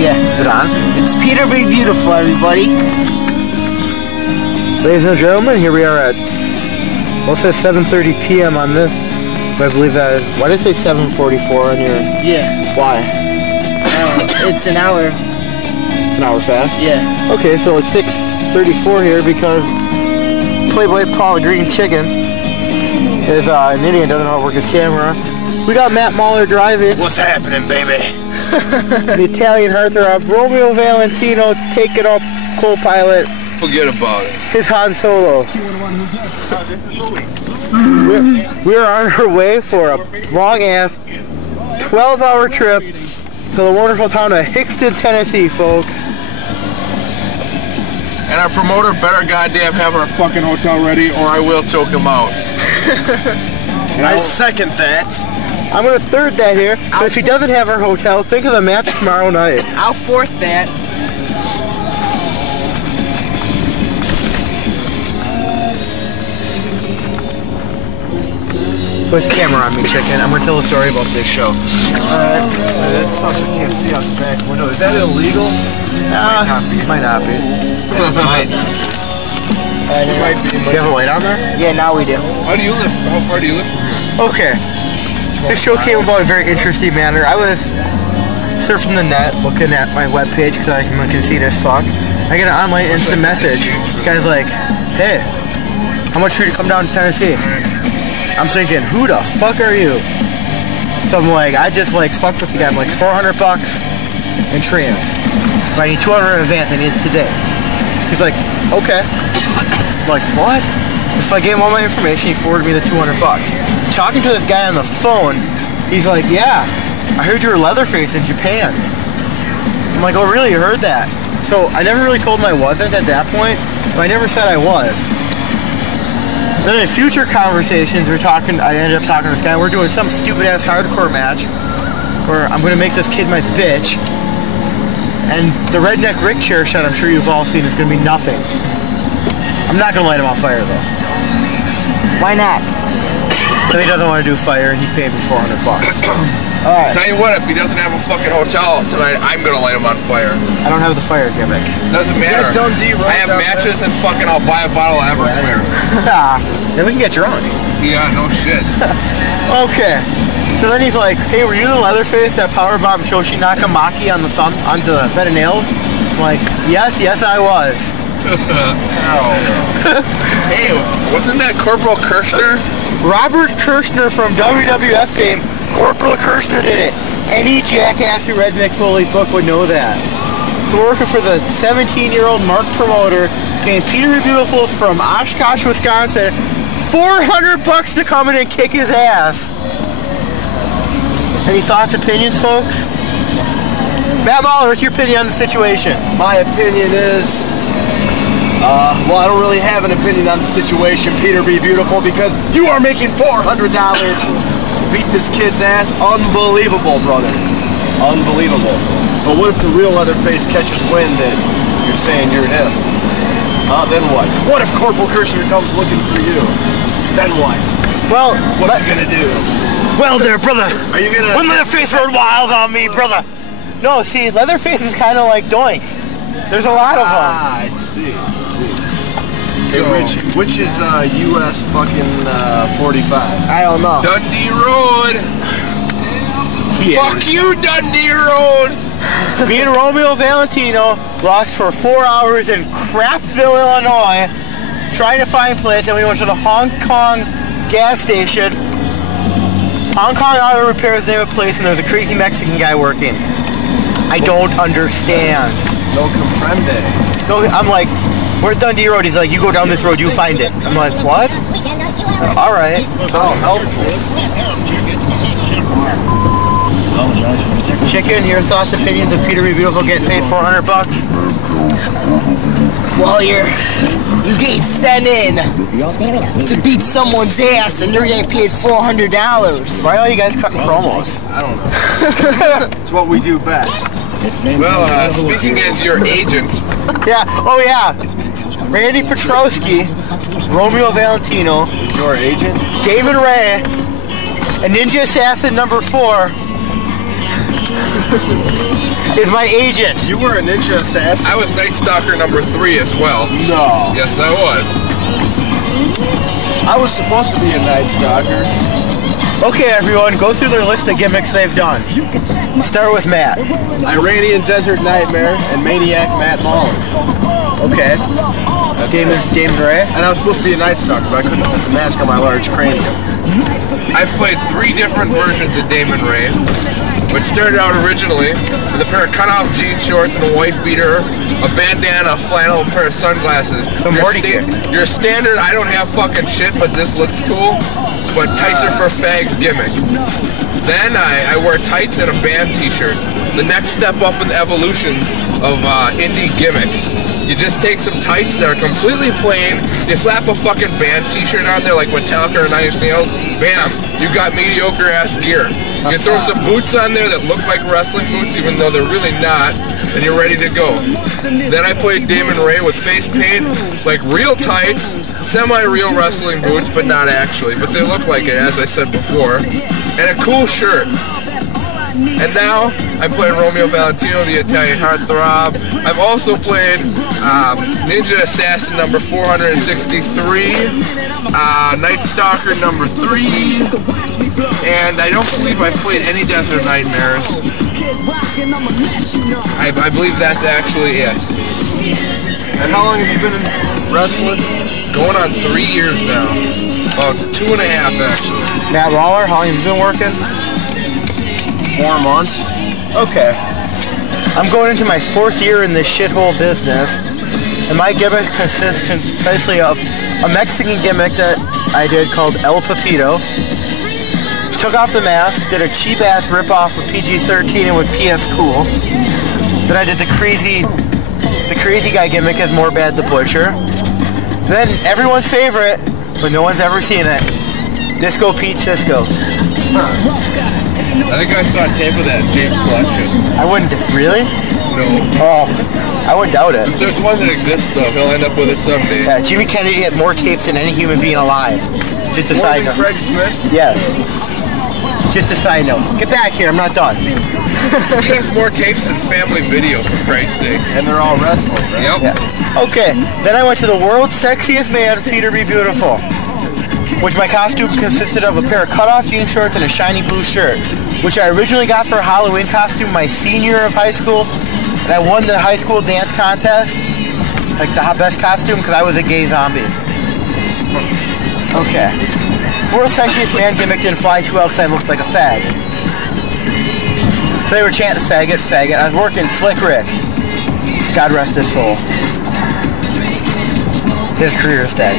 Yeah. Is it on? It's Peter Be Beautiful, everybody. Ladies and gentlemen, here we are at, well, it says 7:30 p.m. on this. But I believe that is, why did it say 7:44 on your? Yeah. Why? It's an hour. It's an hour fast? Yeah. Okay, so it's 6:34 here because Playboy Paul Green Chicken is an idiot, doesn't know how to work his camera. We got Matt Mauler driving. What's happening, baby? The Italian heartthrob Romeo Valentino taking up co-pilot. Forget about it. His Han Solo. We're on our way for a long-ass 12-hour trip to the wonderful town of Hickston, Tennessee, folks. And our promoter better goddamn have our fucking hotel ready or I will choke him out. I second that. I'm going to third that here, but if he doesn't have our hotel, think of the match tomorrow night. I'll fourth that. Put the camera on me, chicken. I'm going to tell a story about this show. Alright. That sucks. I can't see out the back window. Is that illegal? Might not be. Might be. Do you have a light on there? Yeah, now we do. How do you live? How far do you live from here? Okay. This show came about in a very interesting manner. I was surfing the net, looking at my webpage because I'm conceited as fuck. I get an online instant message. This guy's like, hey, how much for you to come down to Tennessee? I'm thinking, who the fuck are you? So I'm like, I just like fucked with the guy. I'm like, $400 in trans. But I need 200 in advance. I need it today. He's like, okay. I'm like, what? So I gave him all my information. He forwarded me the $200. Talking to this guy on the phone, he's like, yeah, I heard you were Leatherface in Japan. I'm like, oh really, you heard that? So I never really told him I wasn't at that point, but I never said I was. Then in future conversations, I ended up talking to this guy, and we're doing some stupid ass hardcore match where I'm gonna make this kid my bitch. And the redneck Rick chair shot I'm sure you've all seen is gonna be nothing. I'm not gonna light him on fire though. Why not? Because he doesn't want to do fire and he's paying me $400. Alright. Tell you what, if he doesn't have a fucking hotel tonight, I'm gonna light him on fire. I don't have the fire gimmick. Doesn't matter. I have matches and fucking I'll buy a bottle of Everclear. Then we can get drunk. Yeah, no shit. Okay. So then he's like, hey, were you the Leatherface that powerbombed Shoshi Nakamaki on the thumb onto the bed of nails? I'm like, yes, I was. Hey, wasn't that Corporal Kirshner? Robert Kirshner from WWF fame. Corporal Kirshner did it. Any jackass who read Mick Foley's book would know that. We're working for the 17-year-old Mark promoter, paying Peter Be Beautiful from Oshkosh, Wisconsin, $400 to come in and kick his ass. Any thoughts, opinions, folks? Matt Mauler, what's your opinion on the situation? My opinion is, well, I don't really have an opinion on the situation, Peter Be Beautiful, because you are making $400 to beat this kid's ass. Unbelievable, brother. Unbelievable. But what if the real Leatherface catches wind and you're saying you're him? Then what? What if Corporal Kirshner comes looking for you? Then what? Well, what you gonna do? Well there, brother. Are you gonna... When Leatherface rode wild on me, brother. No, see, Leatherface is kind of like Doink. There's a lot of them. Ah, I see. Hey, Richie, which is US fucking 45? I don't know. Dundee Road. Yeah. Fuck you, Dundee Road. Me and Romeo Valentino lost for 4 hours in Crapsville, Illinois, trying to find place, and we went to the Hong Kong gas station. Hong Kong Auto Repair is the name of the place, and there's a crazy Mexican guy working. I don't understand. No comprende. No, I'm like, where's Dundee Road? He's like, you go down this road, you find it. I'm like, what? All right. How helpful. Chicken, your thoughts, opinions of Peter Be Beautiful getting paid $400? Well, you're getting sent in to beat someone's ass and you're getting paid $400. Why are you guys cutting promos? I don't know. It's what we do best. Well, speaking as your agent. Yeah, oh yeah. Randy Petrowski, Romeo Valentino, your agent, David Ray, and Ninja Assassin number 4 is my agent. You were a ninja assassin? I was Night Stalker number 3 as well. No. Yes, I was. I was supposed to be a Night Stalker. Okay, everyone, go through their list of gimmicks they've done. Start with Matt. Iranian Desert Nightmare and Maniac Matt Mauler. Okay. Damon Ray. And I was supposed to be a Night Stalker, but I couldn't put the mask on my large cranium. I've played 3 different versions of Damon Ray, which started out originally with a pair of cut-off jean shorts and a wife beater, a bandana, a flannel, a pair of sunglasses. Your standard, I don't have fucking shit, but this looks cool, but tights are for fags gimmick. Then I wear tights and a band t-shirt. The next step up in the evolution of indie gimmicks. You just take some tights that are completely plain, you slap a fucking band t-shirt on there like Metallica or Nine Inch Nails, bam, you got mediocre ass gear. You throw some boots on there that look like wrestling boots even though they're really not, and you're ready to go. Then I played Damon Ray with face paint, like real tights, semi-real wrestling boots, but not actually, but they look like it as I said before, and a cool shirt. And now I'm playing Romeo Valentino, the Italian heartthrob. I've also played Ninja Assassin number 463, Night Stalker number 3, and I don't believe I played any Desert Nightmares. I believe that's actually it. And how long have you been in wrestling? Going on 3 years now. About 2.5 actually. Matt Mauler, how long have you been working? 4 months. Okay. I'm going into my 4th year in this shithole business, and my gimmick consists concisely of a Mexican gimmick that I did called El Pepito. Took off the mask, did a cheap-ass rip-off of PG-13 and with PS Cool. Then I did the crazy guy gimmick as Morbad the Butcher. Then everyone's favorite, but no one's ever seen it, Disco Pete Cisco. I think I saw a tape of that James Collection. I wouldn't, really? No. Oh, I wouldn't doubt it. If there's one that exists though, he'll end up with it someday. Yeah, Jimmy Kennedy has more tapes than any human being alive. Just a side note. Craig Smith? Yes. Just a side note. Get back here, I'm not done. He has more tapes than Family Video, for Christ's sake. And they're all wrestling, right? Yep. Yeah. Okay, then I went to the world's sexiest man, Peter Be Beautiful, which my costume consisted of a pair of cut-off jean shorts and a shiny blue shirt, which I originally got for a Halloween costume my senior year of high school, and I won the high school dance contest, like the best costume, because I was a gay zombie. Okay. World's sexiest man gimmick didn't fly too well because I looked like a fag. They were chanting faggot, faggot. I was working Slick Rick. God rest his soul. His career is dead.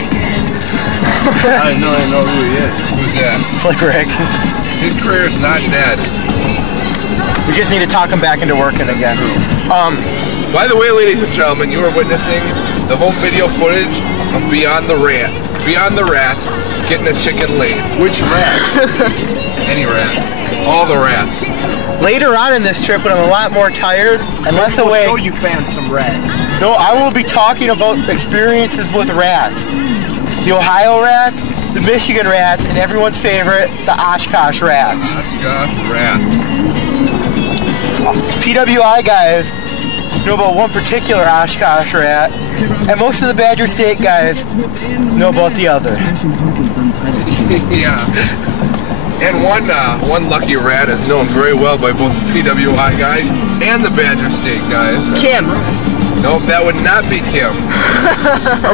I know who he is. Who's that? Slick Rick. His career is not dead. We just need to talk him back into working again. By the way, ladies and gentlemen, you are witnessing the home video footage of Beyond the Rat. Beyond the Rat getting a chicken laid. Which rat? Any rat. All the rats. Later on in this trip, when I'm a lot more tired and less awake, I'll show you fans some rats. no, I will be talking about experiences with rats. The Ohio rats, the Michigan rats, and everyone's favorite, the Oshkosh rats. Oshkosh rats. PWI guys know about one particular Oshkosh rat, and most of the Badger State guys know about the other. Yeah. And one lucky rat is known very well by both the PWI guys and the Badger State guys. Kim. Nope, that would not be Kim.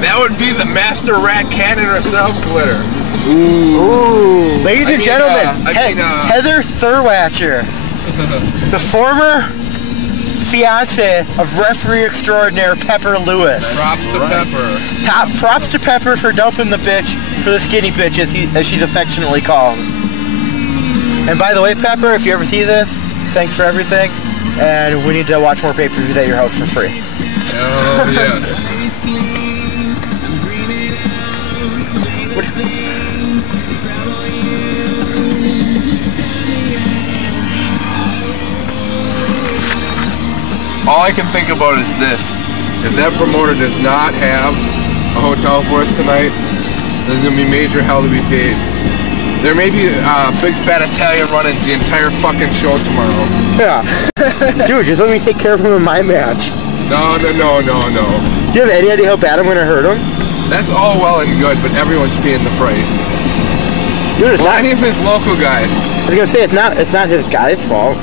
That would be the master rat cannon herself, Glitter. Ooh. Ladies and gentlemen, Heather Thurwatcher, the former fiance of referee extraordinaire Pepper Lewis. Props to Pepper. Props to Pepper for dumping the bitch for the skinny bitch, as she's affectionately called. And by the way, Pepper, if you ever see this, thanks for everything. And we need to watch more pay-per-views at your house for free. Oh, yeah. All I can think about is this. If that promoter does not have a hotel for us tonight, there's going to be major hell to be paid. There may be big fat Italian run-ins the entire fucking show tomorrow. Yeah. Dude, just let me take care of him in my match. No. Do you have any idea how bad I'm gonna hurt him? That's all well and good, but everyone's paying the price. Dude, it's not any of his local guys. I was gonna say it's not his guy's fault.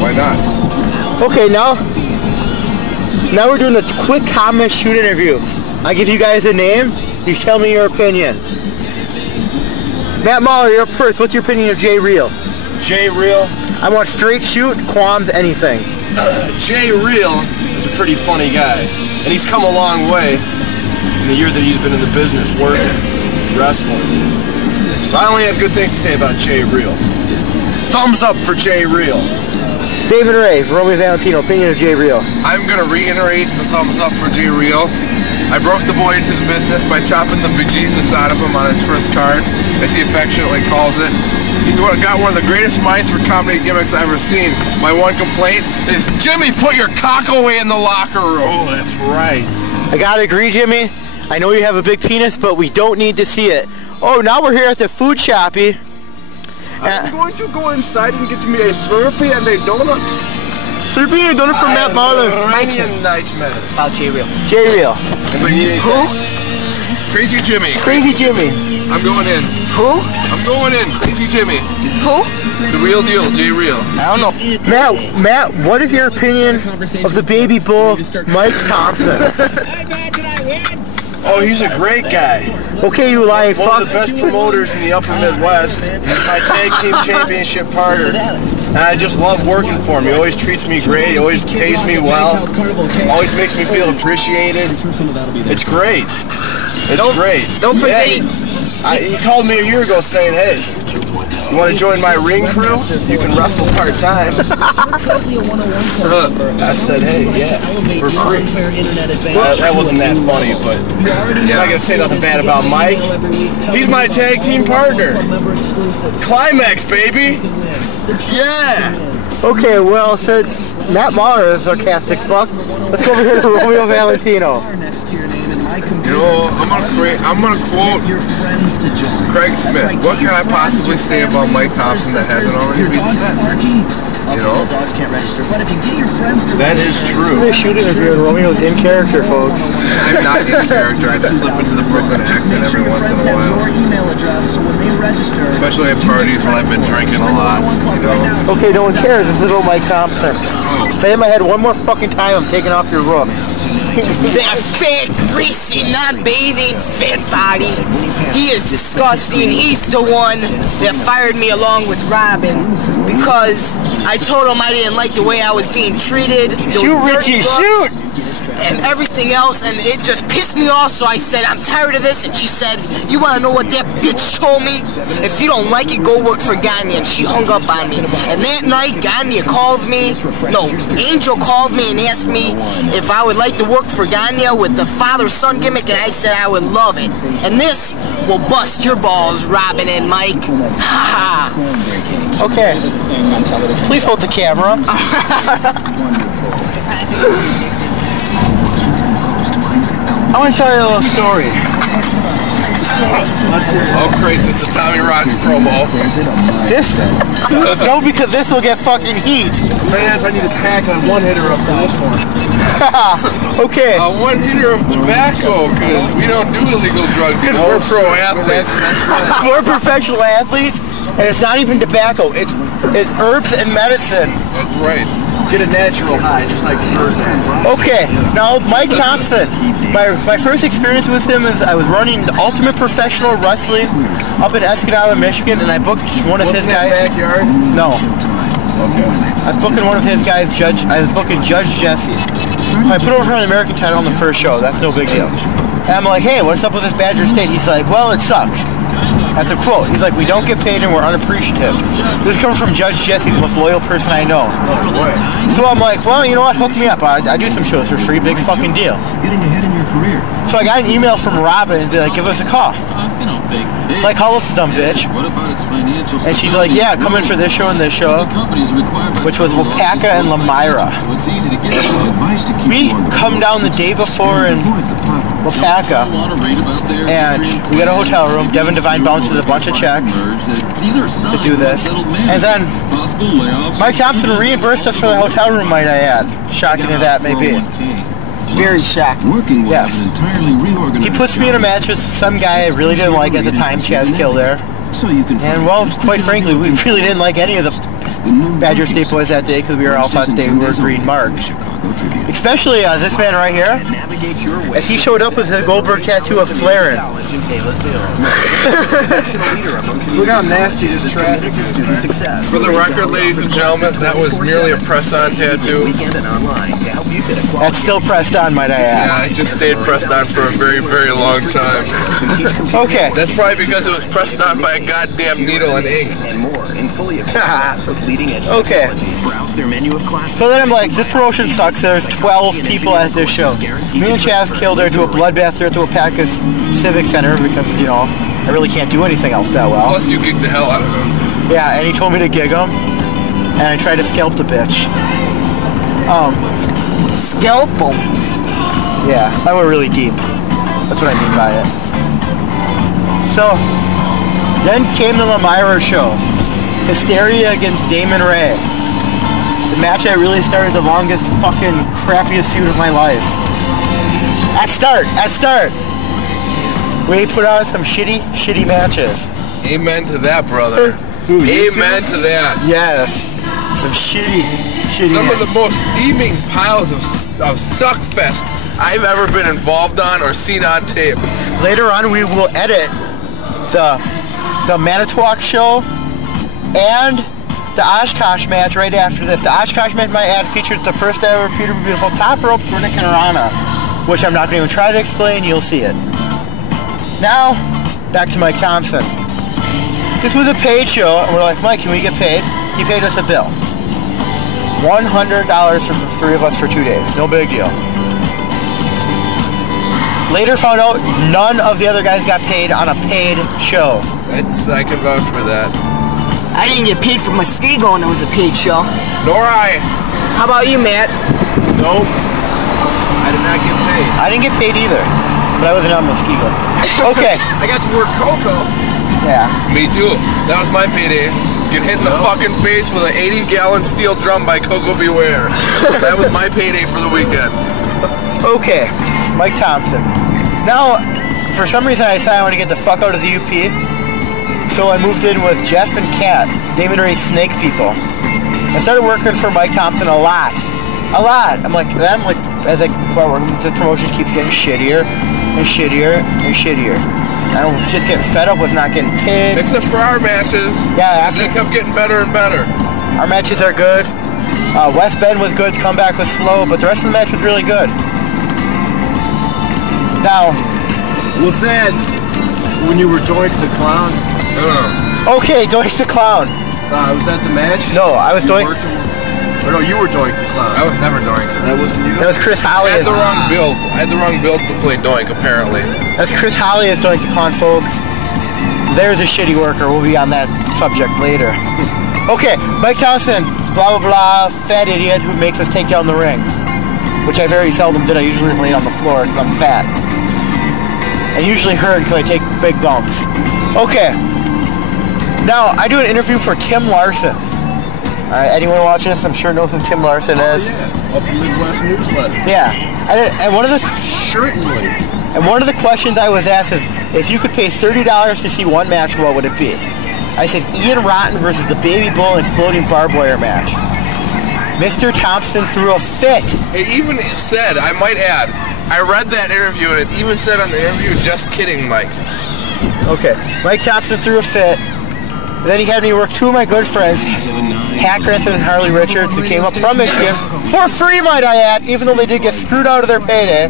Why not? Okay, now we're doing a quick comment shoot interview. I give you guys a name, you tell me your opinion. Matt Mauler, you're up first. What's your opinion of Jay Real? Jay Real? I want straight shoot, qualms, anything. Jay Real is a pretty funny guy, and he's come a long way in the year that he's been in the business working, wrestling. So I only have good things to say about Jay Real. Thumbs up for Jay Real. David Ray, Romeo Valentino, opinion of Jay Real. I'm gonna reiterate the thumbs up for Jay Real. I broke the boy into the business by chopping the bejesus out of him on his first card, as he affectionately calls it. He's got one of the greatest minds for comedy gimmicks I've ever seen. My one complaint is, Jimmy, put your cock away in the locker room. Oh, that's right. I gotta agree, Jimmy. I know you have a big penis, but we don't need to see it. Oh, now we're here at the food shoppy. I'm going to go inside and get me a Slurpee and a donut. Slurpee and a donut from Matt Mauler. Nightmare. About Jay Real. Jay Real. Who? Crazy Jimmy. Crazy Jimmy. I'm going in. Who? I'm going in. Crazy Jimmy. Who? The real deal, Jay Real. I don't know. Matt, what is your opinion of the baby bull, Mike Thompson? Oh, he's a great guy. Okay, you lying fuck. One of the best promoters in the upper Midwest. He's my tag team championship partner. And I just love working for him. He always treats me great. He always pays me well. Always makes me feel appreciated. It's great. It's great. Don't forget. He called me a year ago saying, hey, you want to join my ring crew? You can wrestle part-time. I said, hey, yeah, for free. That wasn't that funny, but I'm not going to say nothing bad about Mike. He's my tag team partner. Climax, baby. Yeah. Okay, well, since Matt Mauler is a sarcastic fuck, let's go over here to Romeo Valentino. You know, I'm gonna quote Craig Smith. What can I possibly say about Mike Thompson that hasn't already been said? You know? That is true. This shoot interview and Romeo's in character, folks. I'm not in character. I just slip into the Brooklyn accent every once in a while. Especially at parties when I've been drinking a lot, you know? Okay, no one cares. This is about Mike Thompson. If I hit my head one more fucking time, I'm taking off your roof. That fat, greasy, non-bathing, fat body. He is disgusting. He's the one that fired me along with Robin because I told him I didn't like the way I was being treated. Shoot, Richie, shoot! And everything else, and it just pissed me off, so I said, I'm tired of this, and she said, you want to know what that bitch told me? If you don't like it, go work for Gagne, and she hung up on me. And that night, Gagne called me, Angel called me and asked me if I would like to work for Gagne with the father-son gimmick, and I said I would love it. And this will bust your balls, Robin and Mike. Ha ha. Okay. Please hold the camera. I want to tell you a little story. Oh, Christ, it's a Tommy Rocks promo. This? No, because this will get fucking heat. Man, I need to pack a one-hitter up for this one. Okay. A one-hitter of tobacco, because we don't do illegal drugs, because we're pro athletes. We're professional athletes, and it's not even tobacco. It's herbs and medicine. That's right. Get a natural high, just like bird. Okay, now Mike Thompson. My first experience with him is I was running the Ultimate Professional Wrestling up in Escanaba, Michigan, and I booked one of his guys. Backyard? No. Okay. I was booking one of his guys, I was booking Judge Jesse. I put over an American title on the first show. That's no big deal. And I'm like, hey, what's up with this Badger State? He's like, well, it sucks. That's a quote. He's like, we don't get paid and we're unappreciative. This comes from Judge Jesse, the most loyal person I know. So I'm like, well, you know what? Hook me up. I do some shows for free. Big fucking deal. Getting ahead in your career. So I got an email from Robin to like, give us a call. So I call up the dumb bitch, and she's like, yeah, come in for this show and this show, which was Wapaka and Lamira. We come down the day before in Wapaka, and we got a hotel room. Devin Devine bounced with a bunch of checks to do this, and then Mike Thompson reimbursed us for the hotel room, might I add. Shocking as that may be. Very shocking. Yes. He puts me in a match with some guy I really didn't like at the time, Chaz Kildare. And well, quite frankly, we really didn't like any of the Badger State boys that day because we all thought they were green marks. Especially this man right here, as he showed up with his Goldberg tattoo of flaring. Look how nasty this traffic is. For the record, ladies and gentlemen, that was merely a press-on tattoo. That's still pressed on, might I add. Yeah, I just stayed pressed on for a very, very long time. Okay. That's probably because it was pressed on by a goddamn needle and ink. Okay. So then I'm like, this promotion sucks. There's 12 people at this show. Me and Chaz Kildare do a bloodbath there at the Wapaka Civic Center because, you know, I really can't do anything else that well. Plus you kicked the hell out of him. Yeah, and he told me to gig him, and I tried to scalp the bitch. Scalp him? Yeah, I went really deep. That's what I mean by it. So, then came the Lamira show. Hysteria against Damon Ray. The match that really started the longest fucking crappiest feud of my life. At start. We put out some shitty matches. Amen to that, brother. Amen to that. Yes. Some shitty Some matches. of the most steaming piles of suckfest I've ever been involved on or seen on tape. Later on, we will edit the Manitowoc show and the Oshkosh match right after this. The Oshkosh match, my ad, features the first ever Peter Beautiful top rope Hurricane Rana, which I'm not going to even try to explain. You'll see it. Now, back to Mike Thompson. This was a paid show, and we're like, Mike, can we get paid? He paid us a bill. $100 for the three of us for 2 days. No big deal. Later found out none of the other guys got paid on a paid show. I can vouch for that. I didn't get paid for Muskego and it was a paid show. Nor I. How about you, Matt? Nope. I did not get paid. I didn't get paid either, but I wasn't on Muskego. Okay. I got to work Coco. Yeah. Me too. That was my payday. Get hit in the fucking face with an 80-gallon steel drum by Coco Beware. That was my payday for the weekend. Okay. Mike Thompson. Now, for some reason I decided I want to get the fuck out of the UP. So I moved in with Jeff and Kat, Damon Ray's snake people. I started working for Mike Thompson a lot. I'm like, as this promotion keeps getting shittier and shittier and shittier. I was just getting fed up with not getting paid. Except for our matches. Yeah, they kept getting better and better. Our matches are good. West Bend was good, comeback was slow, but the rest of the match was really good. Now, Was that when you were Doink the Clown? No. okay, Doink the Clown. Was that the match? No, I was Doink. Or no, you were Doink the Clown. I was never Doink. That wasn't you? That was Chris Holly. I had the wrong build. I had the wrong build to play Doink, apparently. That's Chris Holly as Doink the Clown, folks. There's a shitty worker. We'll be on that subject later. Okay, Mike Thompson, blah, blah, blah, fat idiot who makes us take down the ring. Which I very seldom did. I usually lay on the floor because I'm fat. I usually hurt because I take big bumps. Okay. Now, I do an interview for Tim Larson. Anyone watching this, I'm sure knows who Tim Larson is. Yeah, of the Midwest Newsletter. Yeah. And one of the... Certainly. And one of the questions I was asked is, if you could pay $30 to see one match, what would it be? I said, Ian Rotten versus the Baby Bull Exploding Barbed Wire match. Mr. Thompson threw a fit. It even said, I might add, I read that interview and it even said on the interview, just kidding, Mike. Okay. Mike Thompson threw a fit. And then he had me work two of my good friends, Hack Granson and Harley Richards, who came up from Michigan, for free, might I add, even though they did get screwed out of their payday.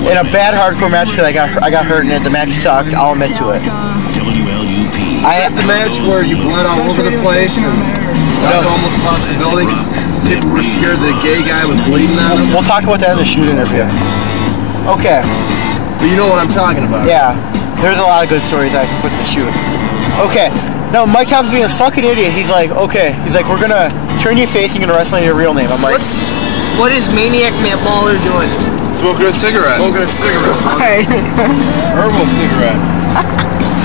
In a bad hardcore match because I got hurt in it. The match sucked. I'll admit to it. I had the match where you bled all over the place and almost lost the building. People were scared that a gay guy was bleeding out of them. We'll talk about that in the shoot interview. Okay. But you know what I'm talking about. Yeah. There's a lot of good stories I can put in the shoot. Okay. No, Mike Thompson being a fucking idiot. He's like, okay. He's like, we're gonna turn you face and you're gonna wrestle in your real name. I'm like, What is Maniac Mauler doing? Smoking a cigarette. Smoking a cigarette. Alright. Herbal cigarette.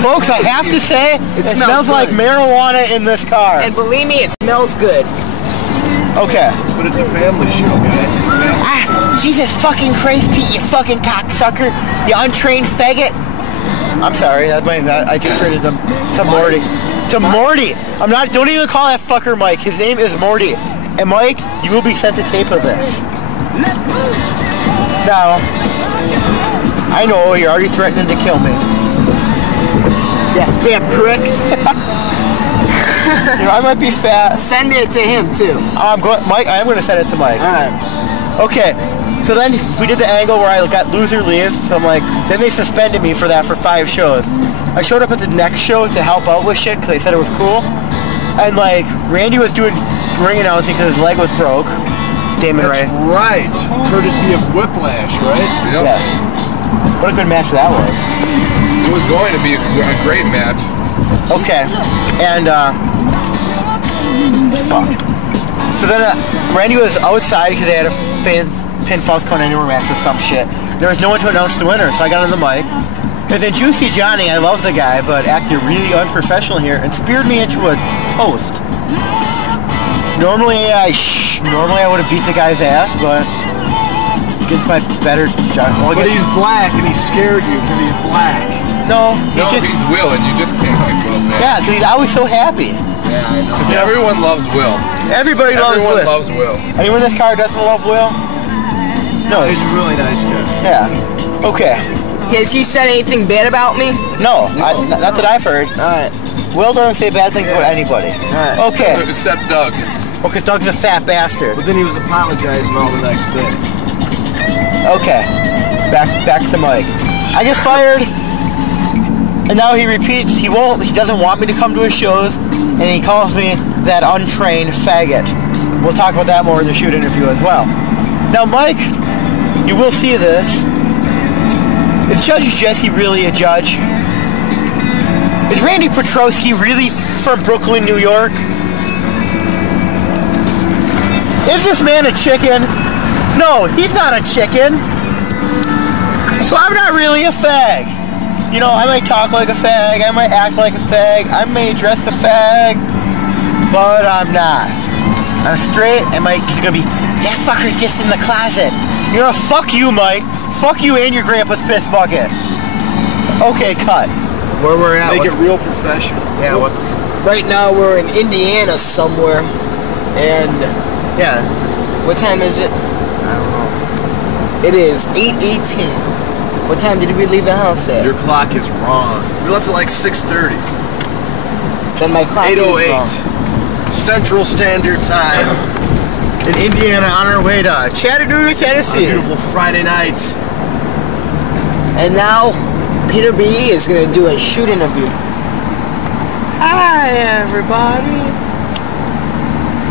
folks, I have to say, it smells like good. marijuana in this car. And believe me, it smells good. Okay. But it's a family show, guys. It's a family. Ah, Jesus fucking Christ, Pete, you fucking cocksucker. You untrained faggot. I'm sorry, that's my, I just turned it to Morty. To Morty. I'm not, don't even call that fucker Mike. His name is Morty. And Mike, you will be sent a tape of this. Now, I know you're already threatening to kill me. That fat prick. You know, I might be fat. Send it to him too. I'm going, Mike. I am going to send it to Mike. All right. Okay. So then we did the angle where I got loser leaves. So I'm like, then they suspended me for that for 5 shows. I showed up at the next show to help out with shit because they said it was cool. And like Randy was doing ring announcing because his leg was broke. Damon Ray. That's right. Courtesy of Whiplash, right? Yep. Yes. What a good match that was. It was going to be a great match. Okay. And fuck. So then Randy was outside because they had a pinfall count anywhere match or some shit. There was no one to announce the winner, so I got on the mic. And then Juicy Johnny, I love the guy, but acted really unprofessional here and speared me into a post. Normally I would have beat the guy's ass, but against my better judgment. Well, But he's black and he scared you because he's black. no, No, he's Will, and you just can't get Will's ass. yeah, because he's always so happy. Yeah, I know. Everyone loves Will. Everybody loves Everyone Will. loves Will. Anyone in this car doesn't love Will? No. He's a really nice guy. Yeah. Okay. Has he said anything bad about me? No, not that I've heard. Alright. Will doesn't say bad things about anybody. Alright. Okay. Except Doug. Well, because Doug's a fat bastard. But then he was apologizing all the next day. Okay. Back to Mike. I get fired, and now he repeats he doesn't want me to come to his shows, and he calls me that untrained faggot. We'll talk about that more in the shoot interview as well. Now, Mike, you will see this. Is Judge Jesse really a judge? Is Randy Petrosky really from Brooklyn, New York? Is this man a chicken? No, he's not a chicken. So I'm not really a fag. You know, I might talk like a fag, I might act like a fag, I may dress a fag, but I'm not. I'm straight, and Mike's gonna be, that fucker's just in the closet. You know, fuck you, Mike. Fuck you and your grandpa's piss bucket. Okay, cut. Where we're at. Make it real professional. Yeah, what's... Right now we're in Indiana somewhere. And Yeah. what time is it? I don't know. It is 8:18. What time did we leave the house at? Your clock is wrong. We left at like 6:30. Then my clock is 8:08. wrong. Central Standard Time. In Indiana on our way to Chattanooga, On a Tennessee. beautiful Friday night. And now Peter B is gonna do a shoot interview. Hi, everybody.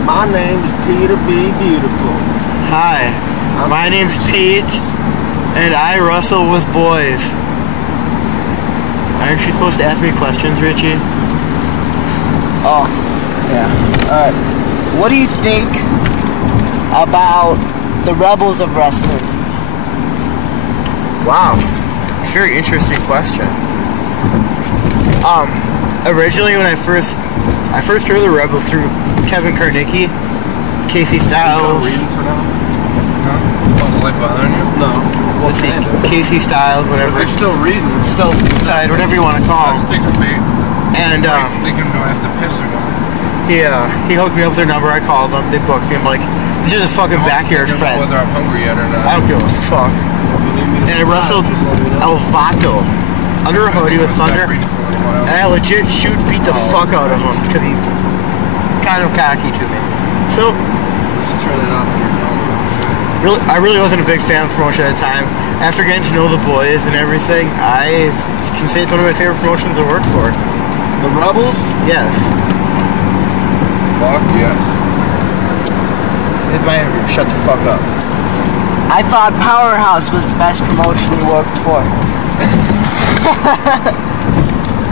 My name is Peter B. Beautiful. Hi, my name's Pete, and I wrestle with boys. Aren't you supposed to ask me questions, Richie? Oh, yeah. Alright. What do you think about the Rebels of Wrestling? Wow, it's a very interesting question. Originally when I first heard of the Rebels through Kevin Karnicki, Casey Styles. Reading for now? Was the light bothering you? No. Let's see, Casey Styles, whatever. They're still reading. Still inside, whatever you want to I call was him. thinking, mate. And I was thinking, do I have to piss or not? he hooked me up with their number. I called them. They booked me. I'm like, this is a fucking backyard I don't know friend. whether I'm hungry yet or not. I don't give a fuck. And I wrestled Alvato under a hoodie with Thunder. And I legit beat the fuck out of him because he's kind of cocky to me. So, Just turn it off on your phone. I really wasn't a big fan of the promotion at the time. After getting to know the boys and everything, I can say it's one of my favorite promotions to work for. The Rebels? Yes. Fuck yes. It's my interview. Shut the fuck up. I thought Powerhouse was the best promotion you worked for.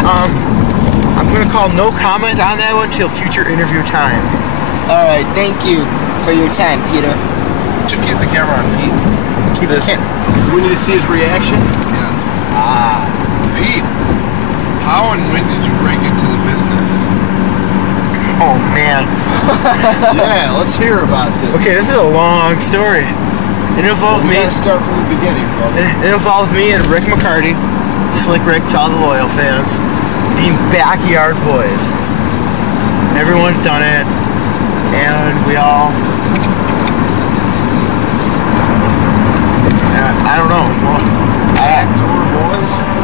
I'm gonna call no comment on that one till future interview time. Alright, thank you for your time, Peter. Should keep the camera on Pete. Keep This. We need to see his reaction. Yeah. Pete, how and when did you break into the business? Oh man. Yeah, let's hear about this. Okay, this is a long story. It involves We me. gotta start from the beginning, brother. It involves me and Rick McCarty, Slick Rick to all the loyal fans, being backyard boys. Everyone's done it, and we all. I don't know.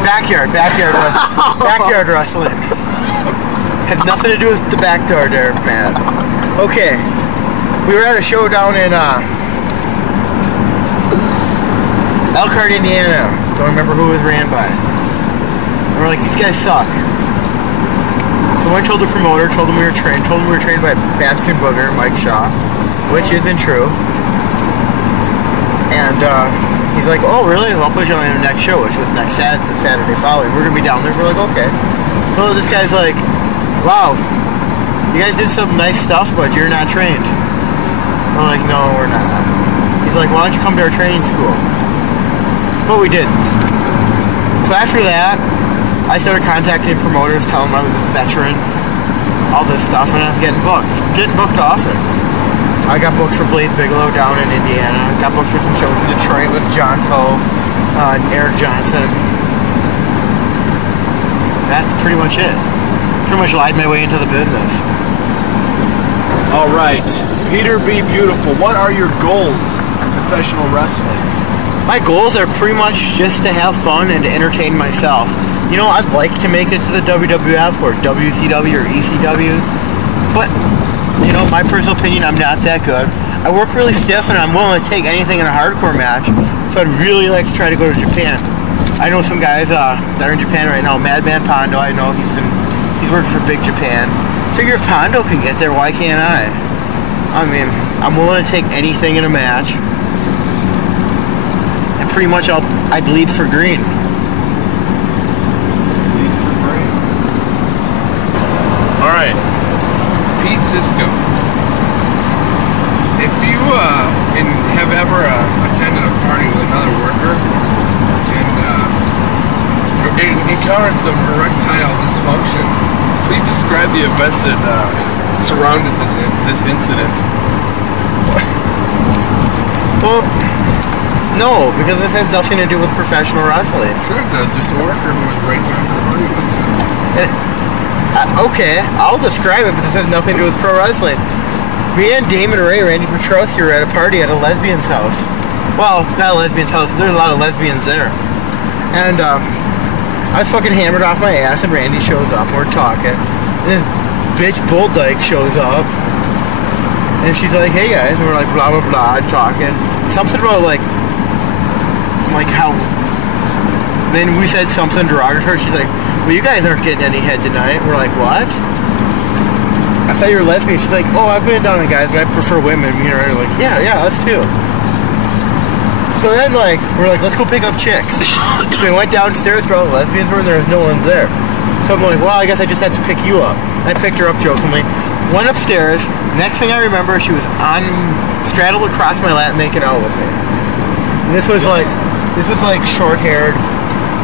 Backyard wrestling. Backyard wrestling. Has nothing to do with the back door there, man. Okay. We were at a show down in Elkhart, Indiana. Don't remember who it was ran by. And we're like, these guys suck. So I told the promoter, told him we were trained by Bastion Booger, Mike Shaw, which isn't true. And he's like, oh really? I'll put you on the next show, which was next Saturday following. We're gonna be down there. We're like, okay. So this guy's like, wow, you guys did some nice stuff, but you're not trained. We're like, no, we're not. He's like, why don't you come to our training school? But we didn't. So after that, I started contacting promoters, telling them I was a veteran, all this stuff, and I was getting booked. Getting booked often. I got booked for Blaze Bigelow down in Indiana. Got booked for some shows in Detroit with John Poe and Eric Johnson. That's pretty much it. Pretty much lied my way into the business. All right, Peter B. Beautiful, what are your goals in professional wrestling? My goals are pretty much just to have fun and to entertain myself. You know, I'd like to make it to the WWF or WCW or ECW, but, you know, my personal opinion, I'm not that good. I work really stiff and I'm willing to take anything in a hardcore match, so I'd really like to try to go to Japan. I know some guys that are in Japan right now. Madman Pondo, I know he works for Big Japan. Figure if Pondo can get there, why can't I? I mean, I'm willing to take anything in a match. And pretty much I bleed for green. Bleed for green. Alright. Pete Cisco. If you have ever attended a party with another worker and encountered some erectile dysfunction, please describe the events that surrounded this incident. Well, no, because this has nothing to do with professional wrestling. Sure it does. There's a worker who was right there after the party with you. Okay, I'll describe it, but this has nothing to do with pro wrestling. Me and Damon Ray, Randy Petrosky, were at a party at a lesbian's house. Well, not a lesbian's house, but there's a lot of lesbians there. And I was fucking hammered off my ass, and Randy shows up, and we're talking. And this bitch Bull Dyke shows up, and she's like, hey guys, and we're like, blah, blah, blah, talking. Something about, like how... Then we said something derogatory. She's like, well, you guys aren't getting any head tonight. We're like, what? I thought you were lesbian. She's like, oh, I've been down with guys, but I prefer women. Me and her are like, yeah, us too. So then, like, we're like, let's go pick up chicks. So we went downstairs where all the lesbians were, and there was no one there. So I'm like, well, I guess I just had to pick you up. I picked her up jokingly. Went upstairs. Next thing I remember, she was straddled across my lap making out with me. And this was like short-haired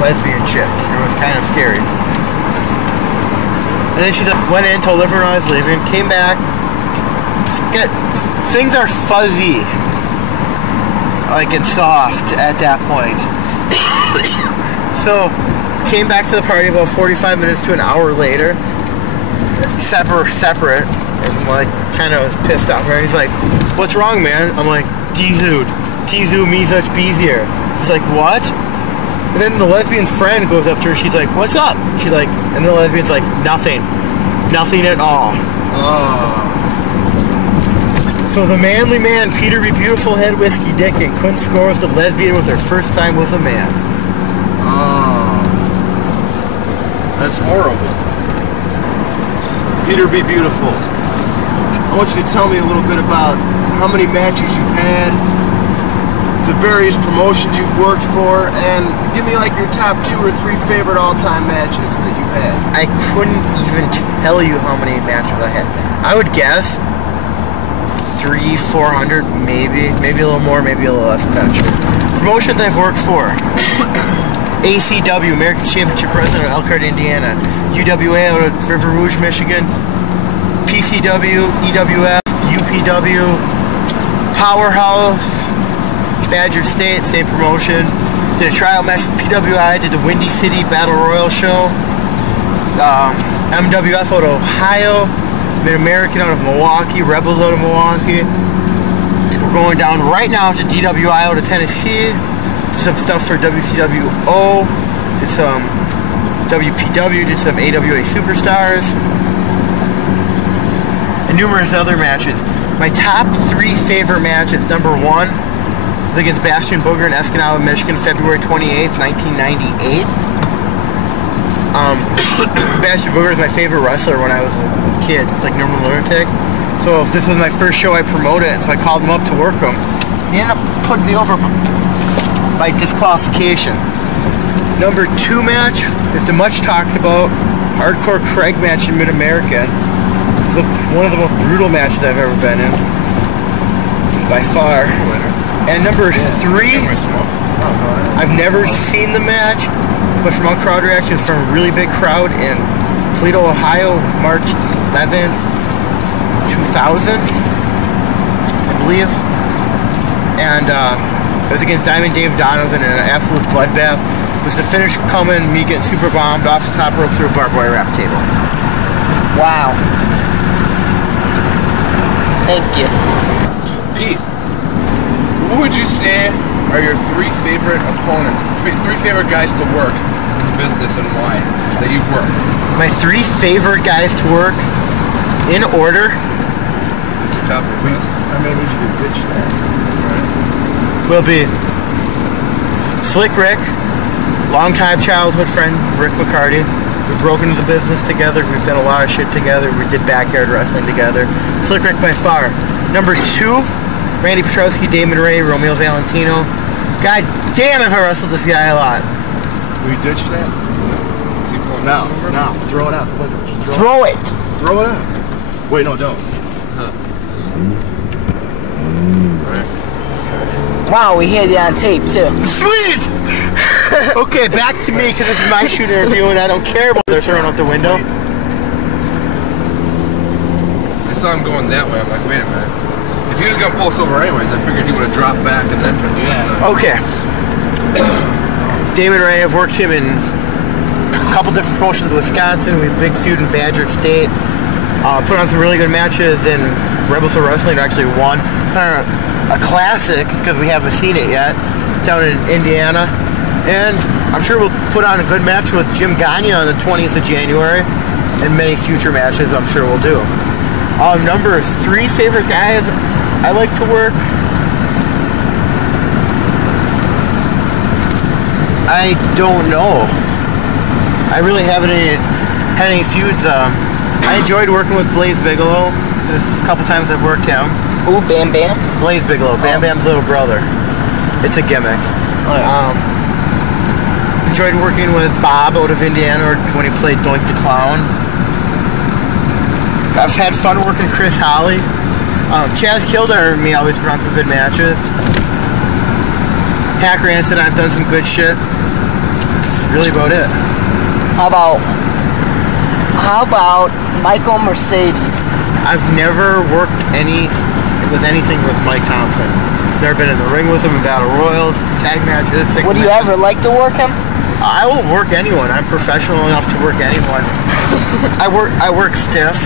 lesbian chick. It was kind of scary. And then she went in, told everyone I was leaving, came back. Things are fuzzy. Like, and soft at that point. So, came back to the party about 45 minutes to an hour later. Separate. And, like, kind of pissed off. And he's like, what's wrong, man? I'm like, Tizu, me such beezier. He's like, what? And then the lesbian's friend goes up to her. She's like, what's up? She's like, and the lesbian's like, nothing at all. So the manly man, Peter B. Beautiful, had whiskey dick and couldn't score with the lesbian with her first time with a man. That's horrible. Peter B. Beautiful, I want you to tell me a little bit about how many matches you've had, the various promotions you've worked for, and give me like your top 2 or 3 favorite all-time matches that you've had. I couldn't even tell you how many matches I had. I would guess 300-400, maybe a little more, maybe a little less. I'm not sure. Promotions I've worked for: ACW, American Championship Wrestling, out of Elkhart, Indiana. UWA out of River Rouge, Michigan. PCW, EWF, UPW, Powerhouse, Badger State, same promotion. Did a tryout match with PWI, did the Windy City Battle Royal show. MWF out of Ohio, Mid-American out of Milwaukee, Rebels out of Milwaukee. We're going down right now to DWI out of Tennessee. Did some stuff for WCWO, did some WPW, did some AWA Superstars, and numerous other matches. My top 3 favorite matches: number 1 was against Bastion Booger in Escanaba, Michigan, February 28th, 1998. Bastion Booger is my favorite wrestler when I was a kid, like Norman Lunatic. So this was my first show I promoted, so I called him up to work him. He ended up putting me over by disqualification. Number 2 match is the much talked about Hardcore Craig match in Mid-America. One of the most brutal matches I've ever been in, by far. And number 3, I've never seen the match, but from all crowd reactions from a really big crowd in Toledo, Ohio, March 11th, 2000, I believe. And it was against Diamond Dave Donovan in an absolute bloodbath. It was the finish coming, me getting super bombed off the top rope through a barbed wire wrap table. Wow. Thank you. Pete, who would you say are your 3 favorite opponents, 3 favorite guys to work in the business, and why, that you've worked? My 3 favorite guys to work, in order. What's your top of your list? I mean, we should ditch that. Right. Will be Slick Rick, longtime childhood friend Rick McCarty. We broke into the business together. We've done a lot of shit together. We did backyard wrestling together. Slick Rick by far. Number 2, Randy Petrowski, Damon Ray, Romeo Valentino. God damn, if I wrestled this guy a lot. We ditch that? No, throw it out the window. Just Throw it. Throw it out. Wait, no, don't. Wow, we had it on tape too. Sweet! Okay, back to me, because it's my shoot interview and I don't care about they're throwing out the window. I saw him going that way. I'm like, wait a minute. If he was going to pull us over anyways, I figured he would have dropped back and then turned the Okay. Damon Ray, I've worked him in a couple different promotions in Wisconsin. We had a big feud in Badger State. Put on some really good matches in Rebels of Wrestling. Actually won. Put on a classic, because we haven't seen it yet, down in Indiana. And I'm sure we'll put on a good match with Jim Gagne on the 20th of January. And many future matches I'm sure we'll do. Number 3 favorite guys I like to work. I don't know. I really haven't had any feuds. I enjoyed working with Blaze Bigelow. There's a couple times I've worked him. Ooh, Bam Bam? Blaze Bigelow, Bam Bam's little brother. It's a gimmick. Oh, yeah. Enjoyed working with Bob out of Indiana when he played Doink the Clown. I've had fun working Chris Holly. Chaz Kildare and me always run some good matches. Hacker Anson, I've done some good shit. That's really about it. How about Michael Mercedes? I've never worked with anything with Mike Thompson. Never been in the ring with him in battle royals, tag matches. Would you ever like to work him? I will work anyone. I'm professional enough to work anyone. I work stiff,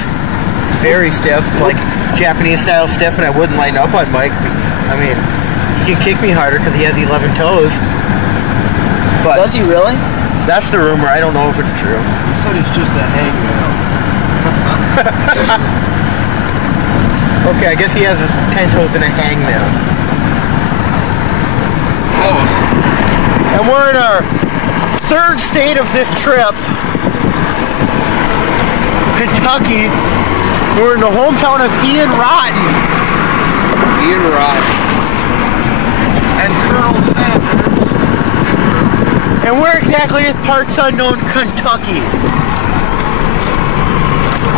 very stiff, like Japanese style stiff, and I wouldn't line up on Mike. I mean, he can kick me harder because he has 11 toes. But does he really? That's the rumor. I don't know if it's true. He said he's just a hangman. Okay, I guess he has his 10 toes and a hangnail. Close. And we're in our 3rd state of this trip, Kentucky. We're in the hometown of Ian Rotten. Ian Rotten. And And where exactly is Parks Unknown, Kentucky?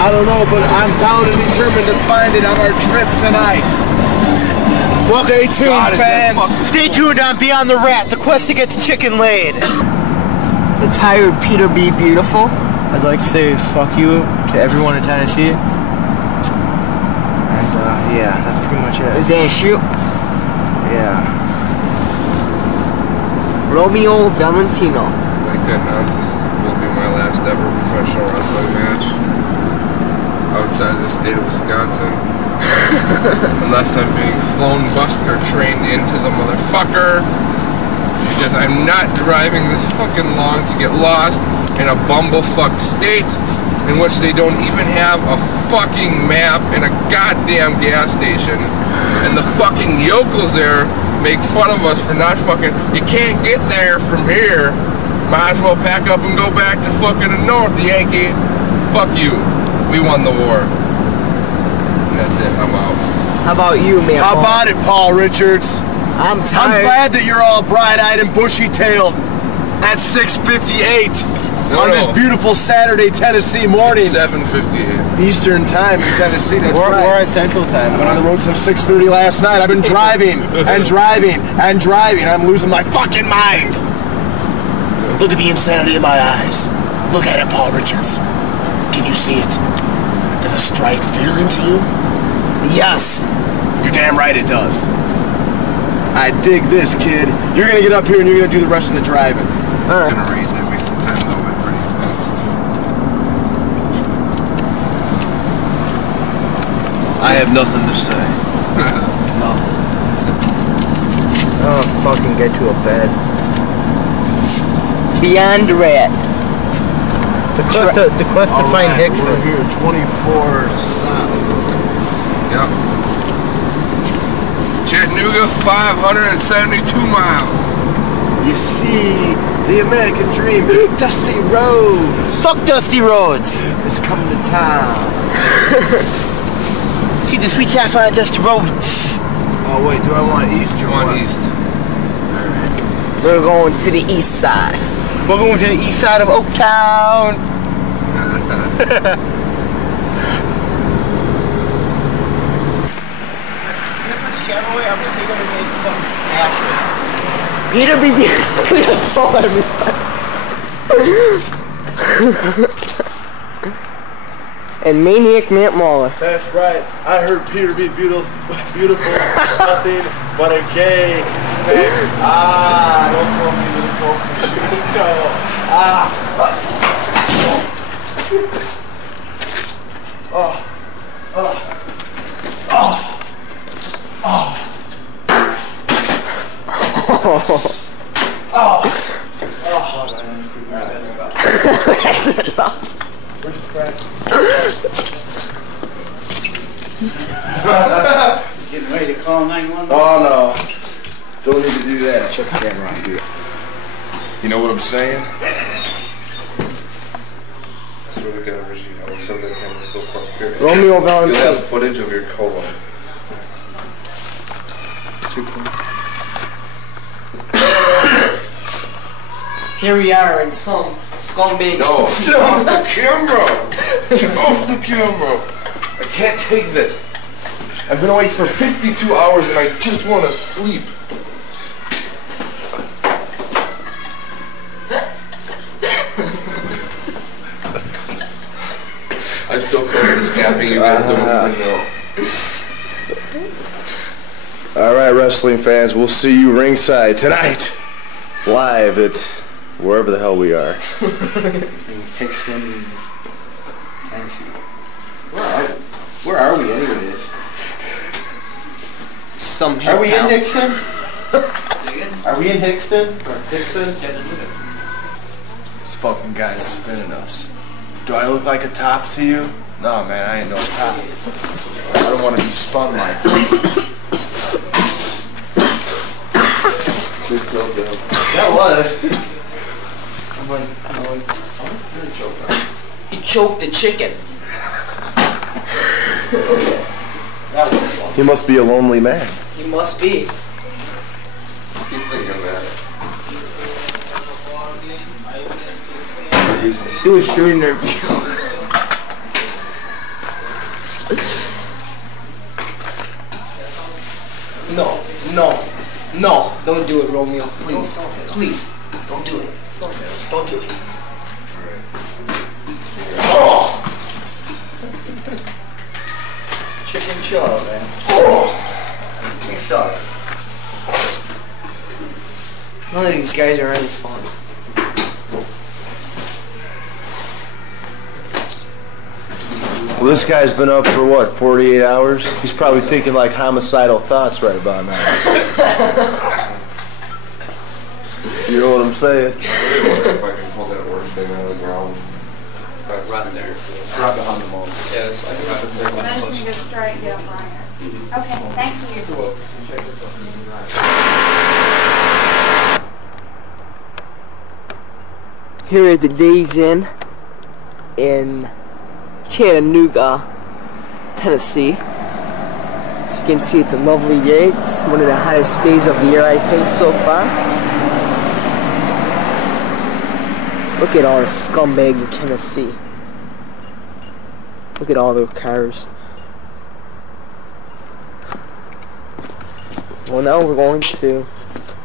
I don't know, but I'm bound and determined to find it on our trip tonight. Well, stay tuned, fans. Stay tuned on Beyond the Rat, the quest to get the chicken laid. The tired Peter be beautiful. I'd like to say fuck you to everyone in Tennessee. And yeah, that's pretty much it. Is that a shoot? Yeah. Romeo Valentino. I'd like to announce this will be my last ever professional wrestling match outside of the state of Wisconsin. Unless I'm being flown, bussed, or trained into the motherfucker. Because I'm not driving this fucking long to get lost in a bumblefuck state in which they don't even have a fucking map and a goddamn gas station. And the fucking yokels there make fun of us for not fucking, you can't get there from here. Might as well pack up and go back to fucking the north, Yankee. Fuck you. We won the war. And that's it, I'm out. How about you, man? How about it, Paul Richards? I'm I'm tired. glad that you're all bright-eyed and bushy-tailed at 6:58 on this beautiful Saturday, Tennessee morning. 7:58. Eastern time in Tennessee, that's right. We're at Central Time. I've been on the road since 6:30 last night. I've been driving and driving and driving. I'm losing my fucking mind. Look at the insanity in my eyes. Look at it, Paul Richards. Can you see it? Does it strike fear into you? Yes. You're damn right it does. I dig this, kid. You're gonna get up here and you're gonna do the rest of the driving. Alright. I'm gonna raise that makes the time go by pretty fast. I have nothing to say. Oh, fucking get to a bed. Beyond the Rat. The quest to find Hickson. We're here 24/7. Yep. Chattanooga, 572 miles. You see, the American dream, Dusty Rhodes, Fuck Dusty Rhodes. is coming to town. See the sweet sapphire Dusty Rhodes. Oh wait, do I want east or You want what? east. We're going to the east side. We're going to the east side of Oaktown. Peter be beautiful, everybody. And Maniac Matt Mauler. That's right. I heard Peter be beautiful is nothing but a gay thing. Don't tell me this broke machine. No. Getting ready to call 911? Oh no. Don't need to do that. Shut the camera on, dude. You know what I'm saying? I swear to God, Reggie, I will send that camera so fucking good. Romeo You'll Valentino. have footage of your colon. Here we are in some scumbag. No, get off the camera! Get off the camera! I can't take this. I've been awake for 52 hours and I just want to sleep. I'm so close to snapping you guys don't even know. All right, wrestling fans, we'll see you ringside tonight, live at wherever the hell we are. Hickson, Tennessee. Where are we anyways? Some Are we in town. Hickson? Are we in Hickson? Or Hickson? This fucking guy's spinning us. Do I look like a top to you? No, man, I ain't no top. I don't want to be spun like That was. He choked the chicken. He must be a lonely man. He must be. Keep thinking that. Do a shoot interview. No, don't do it, Romeo. Please, please, don't do it. Don't do it. Chicken chill out, man. You suck. None of these guys are any fun. Well, this guy's been up for what, 48 hours? He's probably thinking like homicidal thoughts right about now. You know what I'm saying? If I can pull that work thing out of the ground. Right there. Drop behind the mold. Yes, I got it there. Nice and just straight, yeah, Brian. Okay, thank you. Here are the days in Chattanooga, Tennessee. As you can see, it's a lovely day. It's one of the hottest days of the year, I think, so far. Look at all the scumbags of Tennessee. Look at all their cars. Well, now we're going to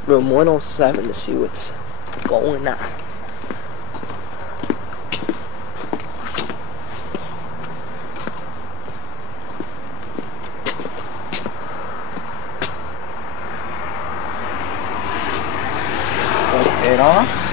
room 107 to see what's going on. Head off.